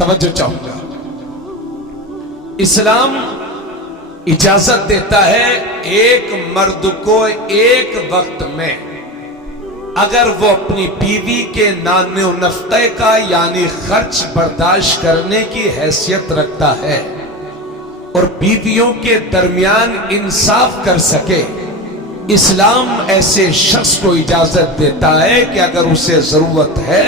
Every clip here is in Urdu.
توجہ چاہوں گا. اسلام اجازت دیتا ہے ایک مرد کو ایک وقت میں اگر وہ اپنی بیوی کے نان و نفقے کا یعنی خرچ برداشت کرنے کی حیثیت رکھتا ہے اور بیویوں کے درمیان انصاف کر سکے، اسلام ایسے شخص کو اجازت دیتا ہے کہ اگر اسے ضرورت ہے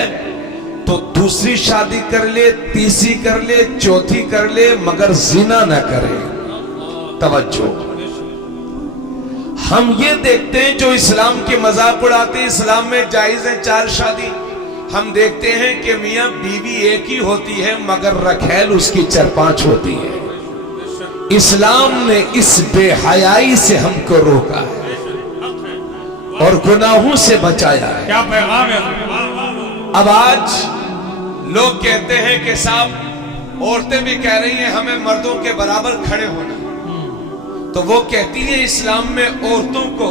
تو دوسری شادی کر لے، تیسری کر لے، چوتھی کر لے، مگر زنا نہ کرے. توجہ، ہم یہ دیکھتے ہیں جو اسلام کے مذاق اڑاتے ہیں اسلام میں جائز ہے 4 شادی. ہم دیکھتے ہیں کہ میاں بیوی ایک ہی ہوتی ہے مگر رکھیل اس کی 4-5 ہوتی ہے. اسلام نے اس بے حیائی سے ہم کو روکا ہے اور گناہوں سے بچایا ہے. کیا پیغام ہے؟ اب آج لوگ کہتے ہیں کہ صاحب عورتیں بھی کہہ رہی ہیں ہمیں مردوں کے برابر کھڑے ہونا، تو وہ کہتی ہیں اسلام میں عورتوں کو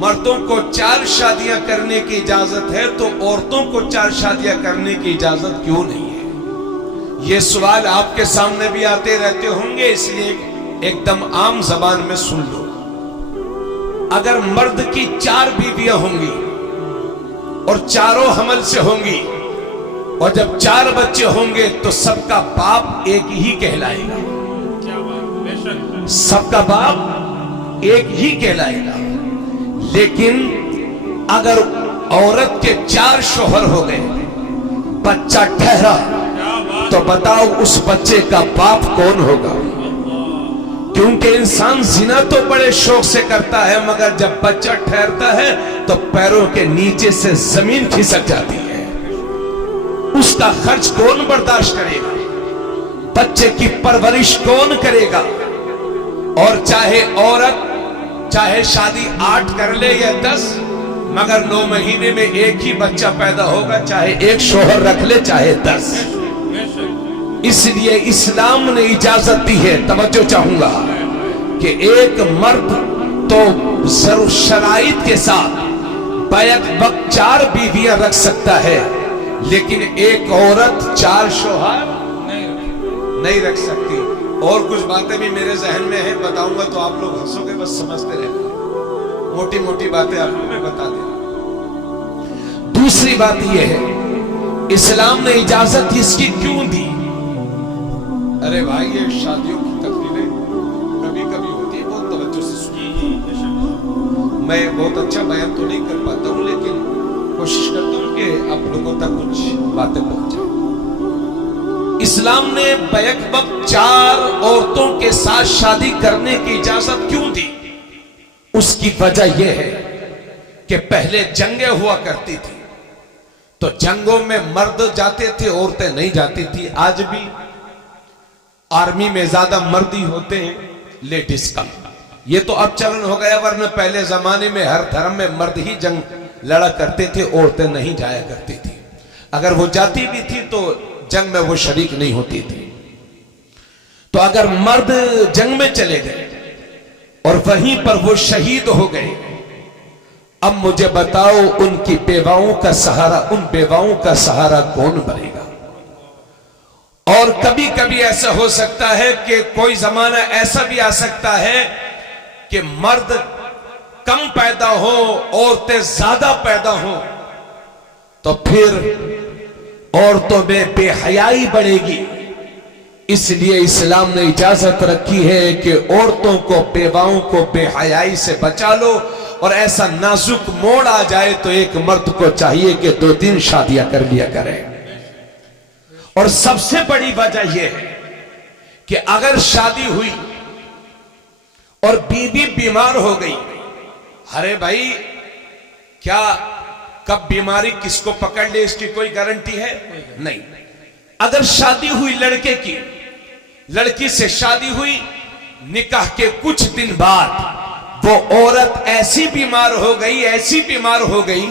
مردوں کو 4 شادیاں کرنے کی اجازت ہے تو عورتوں کو 4 شادیاں کرنے کی اجازت کیوں نہیں ہے؟ یہ سوال آپ کے سامنے بھی آتے رہتے ہوں گے، اس لیے ایک دم عام زبان میں سن لو. اگر مرد کی 4 بیویاں ہوں گی اور چاروں حمل سے ہوں گی اور جب 4 بچے ہوں گے تو سب کا باپ ایک ہی کہلائے گا. سب کا باپ ایک ہی کہلائے گا. لیکن اگر عورت کے 4 شوہر ہو گئے، بچہ ٹھہرا، تو بتاؤ اس بچے کا باپ کون ہوگا؟ کیونکہ انسان زنا تو بڑے شوق سے کرتا ہے مگر جب بچہ ٹھہرتا ہے تو پیروں کے نیچے سے زمین کھسک جاتی ہے. اس کا خرچ کون برداشت کرے گا؟ بچے کی پرورش کون کرے گا؟ اور چاہے عورت چاہے شادی 8 کر لے یا 10 مگر 9 مہینے میں ایک ہی بچہ پیدا ہوگا، چاہے ایک شوہر رکھ لے چاہے 10. اس لیے اسلام نے اجازت دی ہے. توجہ چاہوں گا کہ ایک مرد تو ضرور شرائط کے ساتھ بیک وقت 4 بیویاں رکھ سکتا ہے، لیکن ایک عورت 4 شوہر نہیں رکھ سکتی. اور کچھ باتیں بھی میرے ذہن میں ہیں، بتاؤں گا تو آپ لوگ ہنسو گے، بس سمجھتے رہنا. موٹی موٹی باتیں آپ کو میں بتا دیں. دوسری بات یہ ہے اسلام نے اجازت اس کی کیوں دی؟ ارے بھائی یہ شادیوں کی تقریریں کبھی کبھی ہوتی ہے، بہت توجہ سے سنیں. میں بہت اچھا بیان تو نہیں کر پاتا ہوں لیکن کوشش کرتا ہوں کہ آپ لوگوں تک کچھ باتیں پہنچائیں. اسلام نے بیک وقت 4 عورتوں کے ساتھ شادی کرنے کی اجازت کیوں دی؟ اس کی وجہ یہ ہے کہ پہلے جنگیں ہوا کرتی تھی تو جنگوں میں مرد جاتے تھے، عورتیں نہیں جاتی تھی. آج بھی آرمی میں زیادہ مرد ہی ہوتے ہیں، لیڈیز کم. یہ تو اب چلن ہو گیا، ورنہ پہلے زمانے میں ہر دھرم میں مرد ہی جنگ لڑا کرتے تھے، عورتیں نہیں جایا کرتی تھی. اگر وہ جاتی بھی تھی تو جنگ میں وہ شریک نہیں ہوتی تھی. تو اگر مرد جنگ میں چلے گئے اور وہیں پر وہ شہید ہو گئے، اب مجھے بتاؤ ان کی بیواؤں کا سہارا، ان بیواؤں کا سہارا کون بنے گا؟ اور کبھی کبھی ایسا ہو سکتا ہے کہ کوئی زمانہ ایسا بھی آ سکتا ہے کہ مرد کم پیدا ہو، عورتیں زیادہ پیدا ہوں، تو پھر عورتوں میں بے حیائی بڑھے گی. اس لیے اسلام نے اجازت رکھی ہے کہ عورتوں کو، بیواؤں کو بے حیائی سے بچا لو. اور ایسا نازک موڑ آ جائے تو ایک مرد کو چاہیے کہ 2-3 شادیاں کر لیا کرے. اور سب سے بڑی وجہ یہ ہے کہ اگر شادی ہوئی اور بیوی بیمار ہو گئی، ارے بھائی کیا کب بیماری کس کو پکڑ لے اس کی کوئی گارنٹی ہے؟ نہیں. اگر شادی ہوئی لڑکے کی، لڑکی سے شادی ہوئی، نکاح کے کچھ دن بعد وہ عورت ایسی بیمار ہو گئی، ایسی بیمار ہو گئی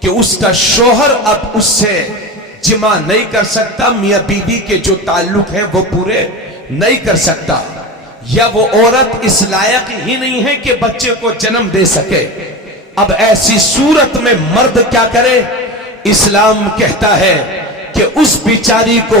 کہ اس کا شوہر اب اس سے جمع نہیں کر سکتا، میاں بیوی کے جو تعلق ہیں وہ پورے نہیں کر سکتا، یا وہ عورت اس لائق ہی نہیں ہے کہ بچے کو جنم دے سکے. اب ایسی صورت میں مرد کیا کرے؟ اسلام کہتا ہے کہ اس بیچاری کو